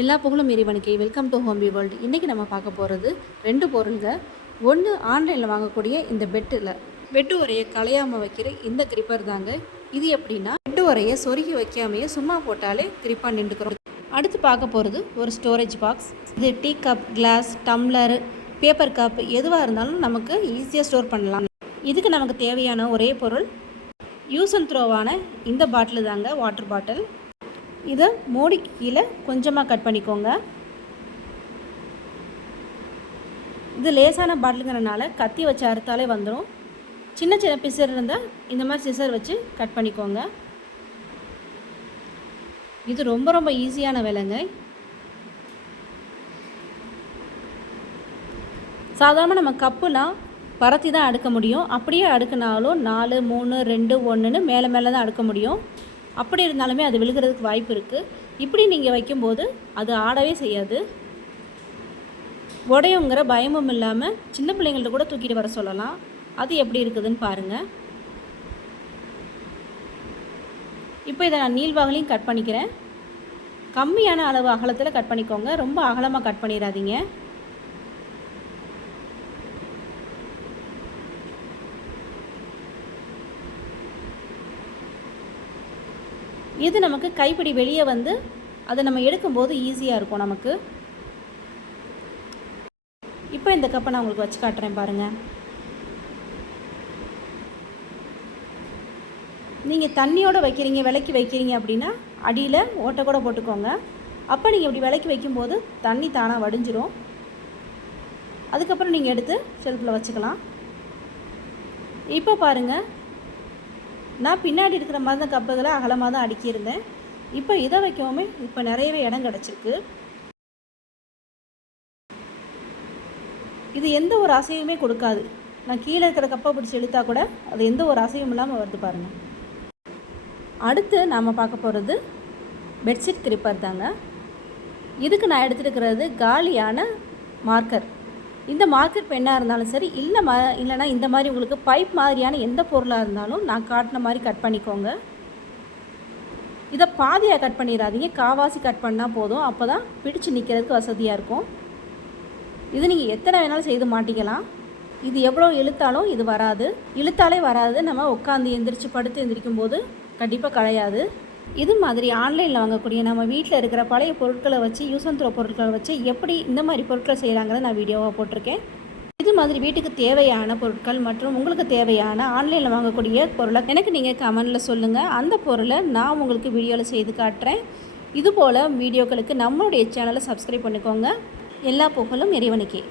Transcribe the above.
எல்லா புகழும் இறைவனுக்கே. வெல்கம் டு ஹோம்பி வேர்ல்டு இன்றைக்கி நம்ம பார்க்க போகிறது ரெண்டு பொருள்கள் ஒன்று ஆன்லைனில் வாங்கக்கூடிய இந்த பெட்டில். பெட்டு உரையை களையாமல் வைக்கிற இந்த கிரிப்பர் தாங்க. இது எப்படின்னா பெட்டு உரையை சொருகி வைக்காமையே சும்மா போட்டாலே கிரிப்பாக நின்றுக்கிறோம் அடுத்து பார்க்க போகிறது ஒரு ஸ்டோரேஜ் பாக்ஸ் இது tea cup glass tumbler paper cup எதுவாக இருந்தாலும் நமக்கு ஈஸியாக ஸ்டோர் பண்ணலாம். இதுக்கு நமக்கு தேவையான ஒரே பொருள் யூஸ் அண்ட் த்ரோவான இந்த பாட்டில் தாங்க வாட்டர் பாட்டில் இதை மோடிக்கு கீழே கொஞ்சமாக கட் பண்ணிக்கோங்க. இது லேசான பாட்டிலுங்கிறனால கத்தி வச்சு அறுத்தாலே வந்துடும் சின்ன சின்ன பிசர் இருந்தால் இந்த மாதிரி சிசர் வச்சு கட் பண்ணிக்கோங்க. இது ரொம்ப ரொம்ப ஈஸியான வேலைங்க. சாதாரணமாக நம்ம கப்புலாம் பரத்தி தான் அடுக்க முடியும். அப்படியே அடுக்கினாலும் நாலு மூணு ரெண்டு ஒன்றுன்னு மேலே மேலே தான் அடுக்க முடியும். அப்படி இருந்தாலுமே அது விழுகிறதுக்கு வாய்ப்பு இருக்குது இப்படி நீங்கள் வைக்கும்போது அது ஆடவே செய்யாது. உடையுங்கிற பயமும் இல்லாமல் சின்ன பிள்ளைங்கள்ட்ட கூட தூக்கிட்டு வர சொல்லலாம். அது எப்படி இருக்குதுன்னு பாருங்கள் இப்போ இதை நான் நீள்வாகலையும் கட் பண்ணிக்கிறேன். கம்மியான அளவு அகலத்தில் கட் பண்ணிக்கோங்க. ரொம்ப அகலமாக கட் பண்ணிடாதீங்க. இது நமக்கு கைப்பிடி வெளியே வந்து அதை நம்ம எடுக்கும்போது ஈஸியாக இருக்கும் நமக்கு. இப்போ இந்த கப்பை நான் உங்களுக்கு வச்சு காட்டுறேன் பாருங்கள் நீங்கள் தண்ணியோடு வைக்கிறீங்க விலைக்கு வைக்கிறீங்க அப்படின்னா அடியில் ஓட்டை கூட போட்டுக்கோங்க. அப்போ நீங்கள் இப்படி விலைக்கு வைக்கும்போது தண்ணி தானாக வடிஞ்சிரும். அதுக்கப்புறம் நீங்கள் எடுத்து ஷெல்ஃபில் வச்சுக்கலாம். இப்போ பாருங்கள் நான் பின்னாடி இருக்கிற மாதிரி தான் கப்புகளை அகலமாக தான் அடுக்கியிருந்தேன். இப்போ இதை வைக்கவுமே இப்போ நிறையவே இடம் கிடச்சிருக்கு. இது எந்த ஒரு அசையுமே கொடுக்காது. நான் கீழே இருக்கிற கப்பை பிடிச்சி இழுத்தா கூட அது எந்த ஒரு அசையும் இல்லாமல் வருது பாருங்கள் அடுத்து நாம் பார்க்க போகிறது பெட்ஷீட் கிரிப்பர் தாங்க. இதுக்கு நான் எடுத்துருக்கிறது காலியான மார்க்கர். இந்த மார்க்கெட் பெண்ணாக இருந்தாலும் சரி இல்லை ம இல்லைனா இந்த மாதிரி உங்களுக்கு பைப் மாதிரியான எந்த பொருளாக இருந்தாலும் நான் காட்டின மாதிரி கட் பண்ணிக்கோங்க. இதை பாதியாக கட் பண்ணிடாதீங்க. காவாசி கட் பண்ணால் போதும். அப்போ தான் பிடிச்சு நிற்கிறதுக்கு வசதியாக இருக்கும். இது நீங்கள் எத்தனை வேணாலும் செய்து மாட்டிக்கலாம். இது எவ்வளோ இழுத்தாலும் இது வராது. இழுத்தாலே வராது. நம்ம உட்காந்து எந்திரிச்சு படுத்து எந்திரிக்கும் போது கண்டிப்பாக களையாது. இது மாதிரி ஆன்லைனில் வாங்கக்கூடிய நம்ம வீட்டில் இருக்கிற பழைய பொருட்களை வச்சு யூஸ் அண்ட் த்ரோ பொருட்களை வச்சு எப்படி இந்த மாதிரி பொருட்களை செய்கிறாங்கிறத நான் வீடியோவாக போட்டிருக்கேன். இது மாதிரி வீட்டுக்கு தேவையான பொருட்கள் மற்றும் உங்களுக்கு தேவையான ஆன்லைனில் வாங்கக்கூடிய பொருளை எனக்கு நீங்கள் கமெண்டில் சொல்லுங்கள் அந்த பொருளை நான் உங்களுக்கு வீடியோவில் செய்து காட்டுறேன். இதுபோல் வீடியோக்களுக்கு நம்மளுடைய சேனலை சப்ஸ்கிரைப் பண்ணிக்கோங்க. எல்லா புகழும் இறைவனுக்கே.